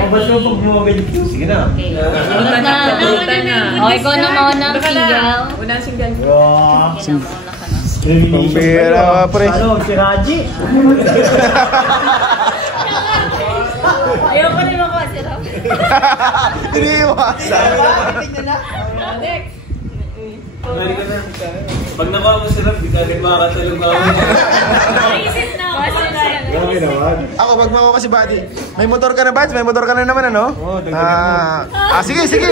Mabas mo pag bumabay dito. Sige na. Okay. Okay, ikaw na mauna ang single. Una ang single. Pambira, pre. Ano, si Raji? Ayaw ko rin ako si Rob. Iniiwasan. Next. Pag nakuha mo sila, di ka rin makakatulog ako. Naisip na ako. Ako, pag makuha ka si Buddy. May motor ka na, Buddy? May motor ka na naman, ano? Oo, sige, sige.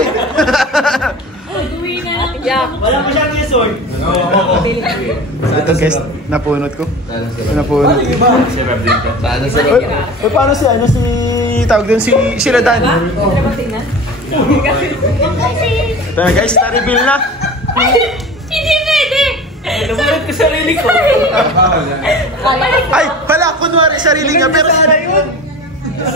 Uwi na. Wala pa siyang resort. Ito, guys, napunot ko. Napunot. Paano si, ano, si, tawag doon, si Radan? Ito na, guys, na-reveal na. Hindi pwede. Namulat ko sarili ko. Ay, pala, kunwari sarili niya, pero... Ano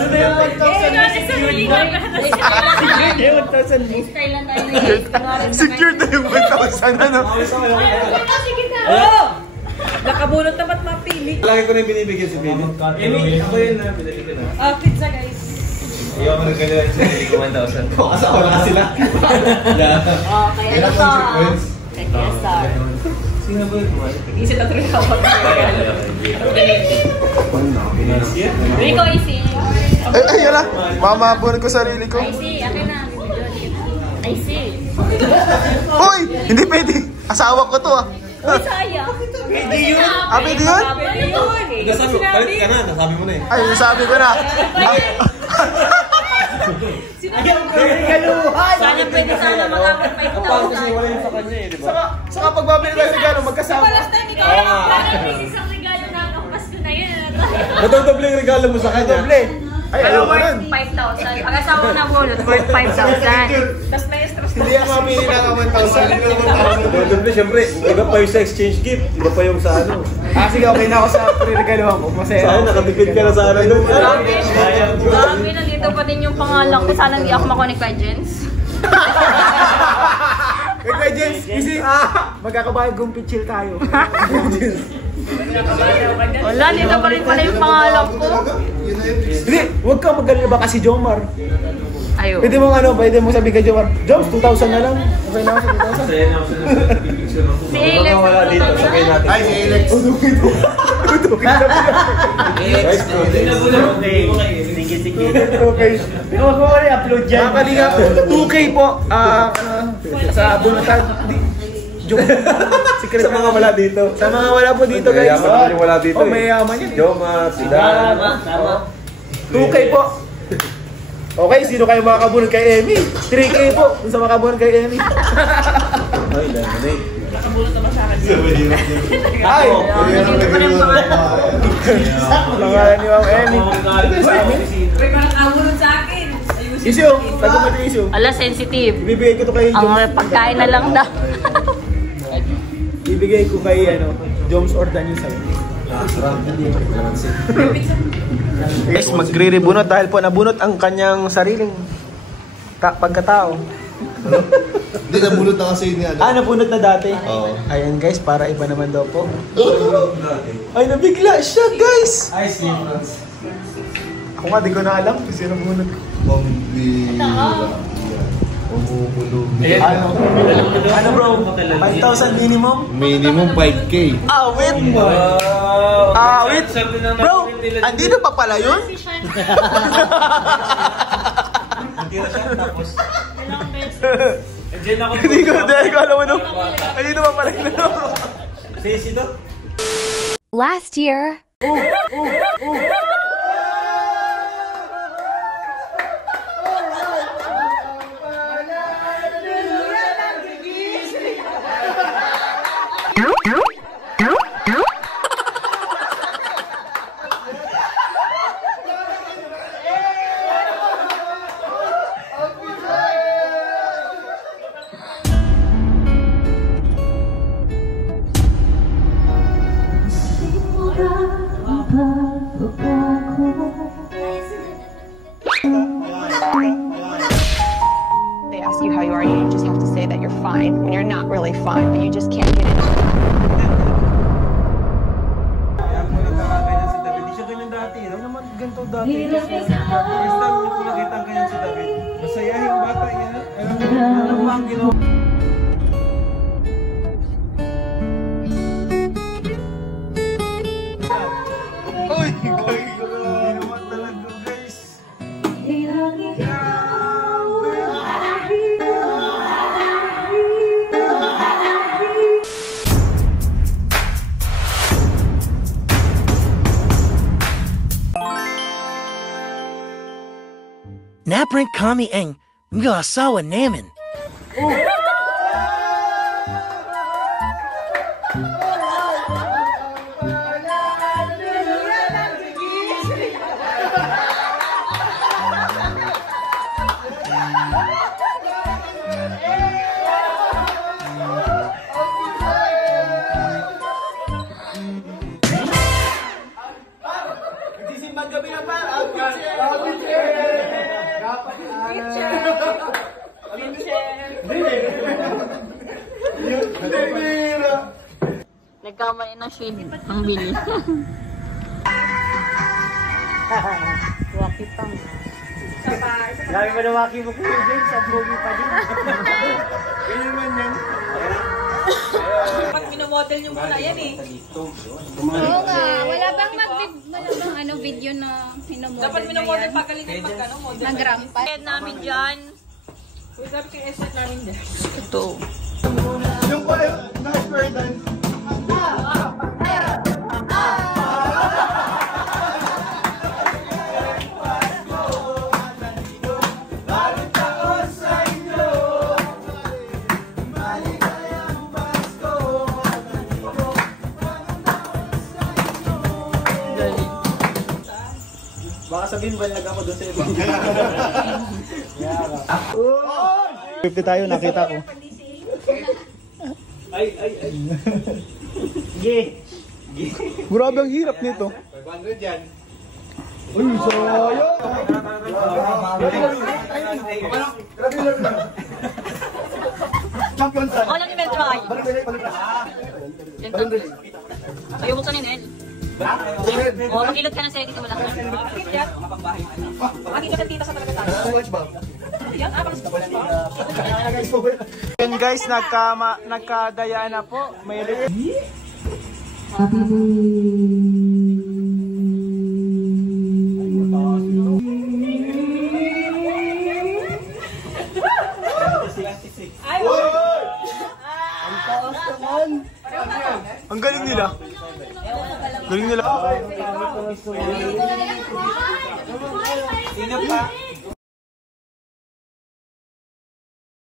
na yung 1,000? Secured na yung 1,000, ano? Nakabunot na ba't mapili? Lagi ko na yung binibigyan si Baby. Ako yun na, binili ko na. Pizza guys. Ayaw ko nang ganyan sa sarili ko 1,000. Kasi wala sila. Okay, ano to? Kaya star. Sino ba yun? Isip na tuloy ako. Rico, isi. Ay, yala. Mamapunot ko sarili ko. I see, akin na. I see. Uy, hindi pwede. Asawa ko to, ah. Uy, sayang. Pwede yun. Pwede yun? Nasabi, palit ka na, nasabi mo na eh. Ay, nasabi ko na. Sana pwede sana makakit 5,000. Wala yun sa kanya eh, di ba? Saka pagbabili tayo regalo, magkasama. Parang isang regalo na ang Pasko na yun. Madodoble yung regalo mo sa kanya. Doble. Ay, ayaw ko nun. 5,000. Ang asawa na bunot, worth 5,000. Tapos may stress. Hindi ang mamili na ka 1,000. Madodoble, syempre. Iba pa yung sa exchange gift. Iba pa yung sa ano. Sige, okay na ako sa pre-regaluhan ko. Masaya. Saan, nakatipid ka na sa ano doon. Grabe, nandito pa din yung pangalan ko. Sana hindi ako makonik kay Jens. Kay Jens, kasi magkakabayag gumpit chill tayo. Wala, dito pa rin pala yung pangalan ko. Hindi, huwag ka magaling ba kasi Jomar. Ayun. Pwede mo sabi kay Jomar, Joms, 2,000 na lang. Okay na ako sa 2,000. Saya na ako sa picture ng Si Alex. wala dito, sabay natin. Ay, si Alex. Udukin mo. Guys, sige. Okay. Huwag mo rin upload dyan. Kalinga, 2K po. Sa bunutan. Joke. Sa mga wala dito. Sa mga wala po dito, guys. Mayaman naman yung wala dito eh. May yaman yan. Joma, si Dan. 2K po. Okay, sino kayo makakabunod kay Emmy? 3K po, kung sa makabunod kay Emmy. Ay, lemonade. Nakabunot naman sa akin. Ay! Nandito pa rin yung pangalan. Pangalan ni Ma'am Emmy. May nakabunot sa akin. Issue, tago mo yung issue. Ala, sensitive. Ibibigay ko to kay Ang Joms. pagkain na lang daw. Ibigay ko kay Joms or Daniel sa'yo. Guys, magre-rebunot dahil po nabunot ang kanyang sariling pagkatao. Hindi, nabunot na kasi niya. Nabunot na dati? Oo. Ayan guys, para iba naman daw po. Ay, nabigla siya guys! Ice difference. Ako nga, di ko na alam kung sino bunot. Pambira. Umumulog. Ano bro? 5,000 minimum? Minimum 5K. Wait! Wait! Bro, andito pa pala yun? Hindi ko alam ano. Andito pa pala yun. Sisi to? Last year, Bye. ko nakita ganyan si David. Masayahing bata yan. Ano ba ang ginawa? Uy! Gagawin naman talaga guys. Naprint kami ang mga asawa namin. Nagsisimbang gabi na pa. Nagkamali ng shade ng Billy. Waki pang. Lagi ba nawaki mo Kuya James? Ang pogi pa din. Ganyan man yan. Pag minomodel nyo muna yan eh. Oo nga, wala bang video na pinomodel Dapat minomodel pagalingan pag ano, model. Nag-rampa. Head namin dyan. Uy, sabi ko yung estet namin dyan. Ito. Yung pa yung nice person. Baka sabihin ba ako doon sa ibang. 50 tayo, nakita ko. Ay. Sige. Grabe ang hirap nito. 500 yan. Uy, sayo! Champion sa. Oh, lang yung try. Ayaw mo sa ninin. Oh, mag-ilot ka ng second wala ka. Makikita sa tita sa talaga tayo. Yan, Yun guys, nagkadaya na po. May ang galing nila. Galing nila. Sino pa?